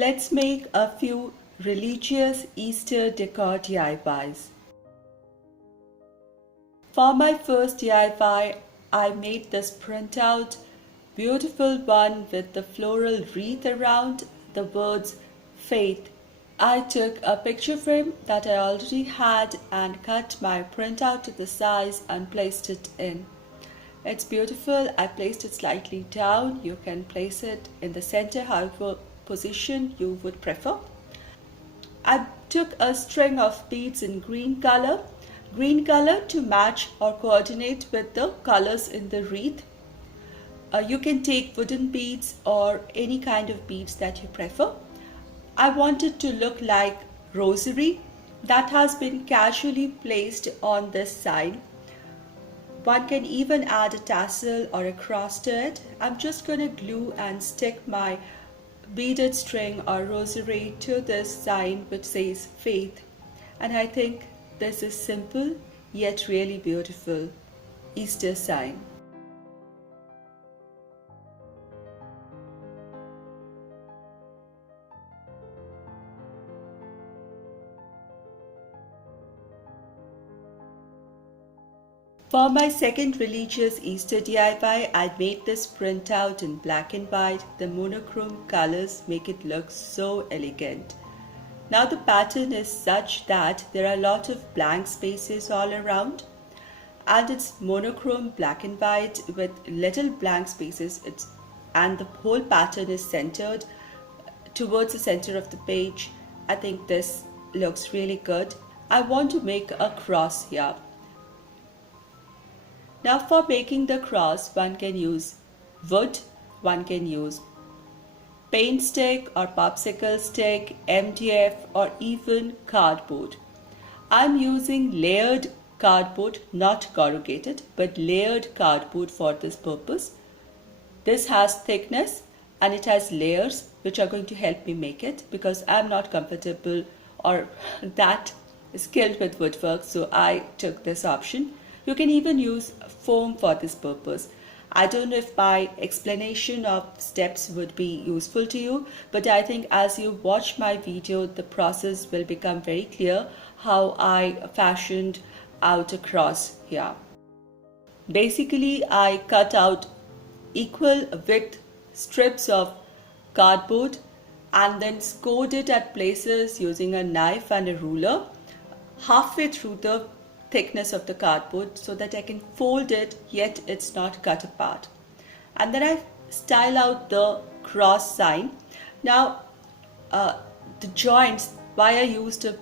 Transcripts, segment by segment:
Let's make a few religious Easter decor DIYs. For my first DIY, I made this printout, beautiful one with the floral wreath around the words faith. I took a picture frame that I already had and cut my printout to the size and placed it in. It's beautiful. I placed it slightly down. You can place it in the center, however position you would prefer. I took a string of beads in green color to match or coordinate with the colors in the wreath. You can take wooden beads or any kind of beads that you prefer. I want it to look like rosary that has been casually placed on this sign. One can even add a tassel or a cross to it. I'm just going to glue and stick my beaded string or rosary to this sign which says faith. And I think this is simple yet really beautiful Easter sign. For my second religious Easter DIY, I made this printout in black and white. The monochrome colors make it look so elegant. Now the pattern is such that there are a lot of blank spaces all around, and it's monochrome black and white with little blank spaces, and the whole pattern is centered towards the center of the page. I think this looks really good. I want to make a cross here. Now for making the cross, one can use wood, one can use paint stick or popsicle stick, MDF, or even cardboard. I'm using layered cardboard, not corrugated, but layered cardboard for this purpose. This has thickness and it has layers which are going to help me make it, because I'm not comfortable or that skilled with woodwork, so I took this option. You can even use foam for this purpose. I don't know if my explanation of steps would be useful to you, but I think as you watch my video, the process will become very clear how I fashioned out a cross here. Basically, I cut out equal width strips of cardboard and then scored it at places using a knife and a ruler halfway through the thickness of the cardboard so that I can fold it yet it's not cut apart. And then I style out the cross sign. Now the joints, why I used a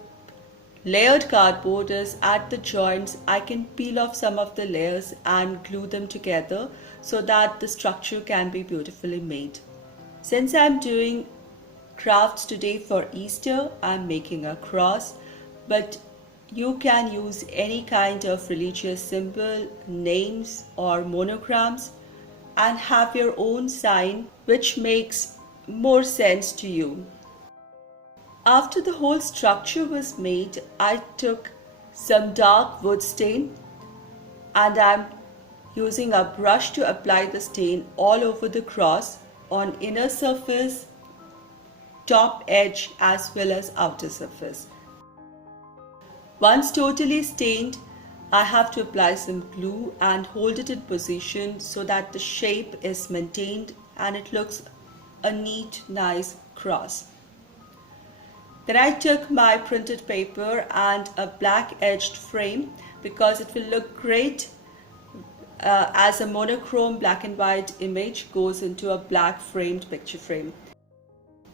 layered cardboard is at the joints I can peel off some of the layers and glue them together so that the structure can be beautifully made. Since I'm doing crafts today for Easter, I'm making a cross, but you can use any kind of religious symbol, names or monograms and have your own sign which makes more sense to you. After the whole structure was made, I took some dark wood stain and I'm using a brush to apply the stain all over the cross on inner surface, top edge as well as outer surface. Once totally stained, I have to apply some glue and hold it in position so that the shape is maintained and it looks a neat, nice cross. Then I took my printed paper and a black edged frame because it will look great as a monochrome black and white image goes into a black framed picture frame.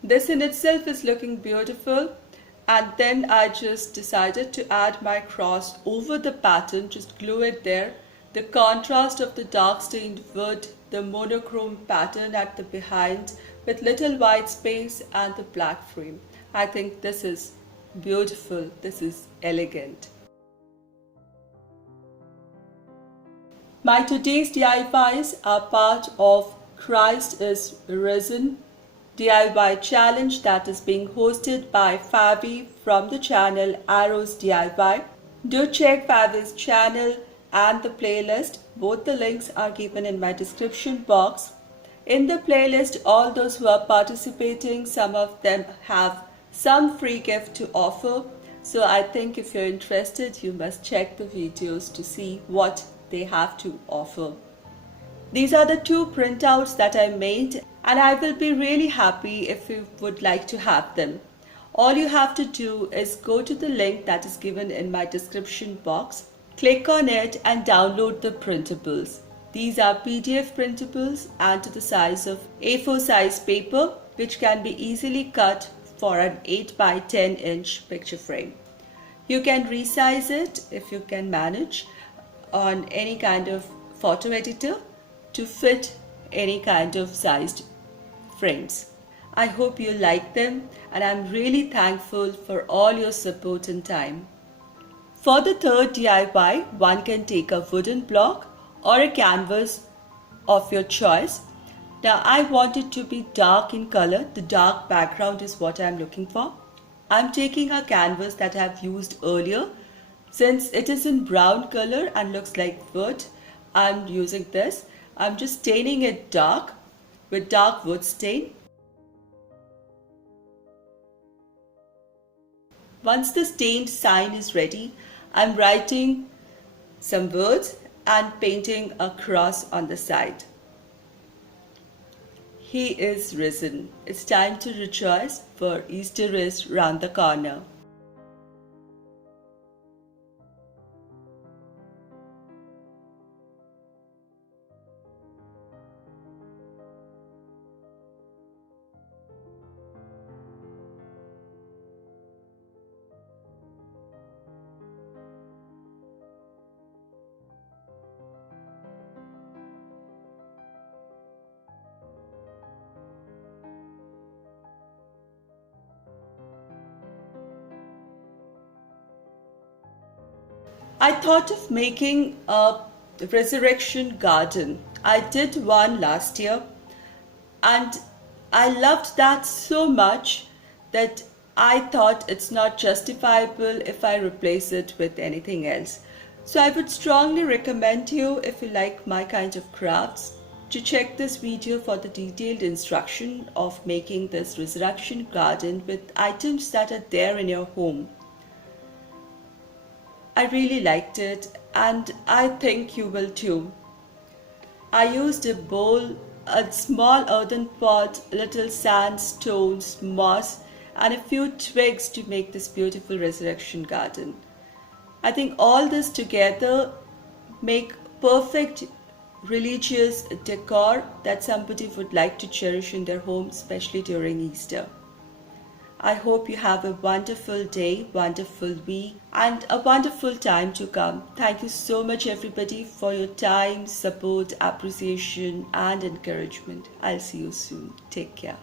This in itself is looking beautiful. And then I just decided to add my cross over the pattern, just glue it there. The contrast of the dark stained wood, the monochrome pattern at the behind with little white space and the black frame. I think this is beautiful, this is elegant. My today's DIYs are part of Christ is Risen DIY challenge that is being hosted by Fabi from the channel Arrows DIY. Do check Fabi's channel and the playlist. Both the links are given in my description box. In the playlist, all those who are participating, some of them have some free gift to offer. So I think if you're interested, you must check the videos to see what they have to offer. These are the 2 printouts that I made, and I will be really happy if you would like to have them. All you have to do is go to the link that is given in my description box, click on it and download the printables. These are PDF printables and to the size of A4 size paper, which can be easily cut for an 8 by 10 inch picture frame. You can resize it if you can manage on any kind of photo editor to fit any kind of sized frames. I hope you like them, and I'm really thankful for all your support and time. For the third DIY, one can take a wooden block or a canvas of your choice. Now I want it to be dark in color. The dark background is what I'm looking for. I'm taking a canvas that I've used earlier. Since it is in brown color and looks like wood, I'm using this. I'm just staining it dark with dark wood stain. Once the stained sign is ready, I'm writing some words and painting a cross on the side. He is risen. It's time to rejoice, for Easter is round the corner. I thought of making a resurrection garden. I did one last year and I loved that so much that I thought it's not justifiable if I replace it with anything else. So I would strongly recommend you, if you like my kind of crafts, to check this video for the detailed instruction of making this resurrection garden with items that are there in your home. I really liked it, and I think you will too. I used a bowl, a small earthen pot, little sand, stones, moss, and a few twigs to make this beautiful resurrection garden. I think all this together make perfect religious decor that somebody would like to cherish in their home, especially during Easter. I hope you have a wonderful day, wonderful week, and a wonderful time to come. Thank you so much, everybody, for your time, support, appreciation, and encouragement. I'll see you soon. Take care.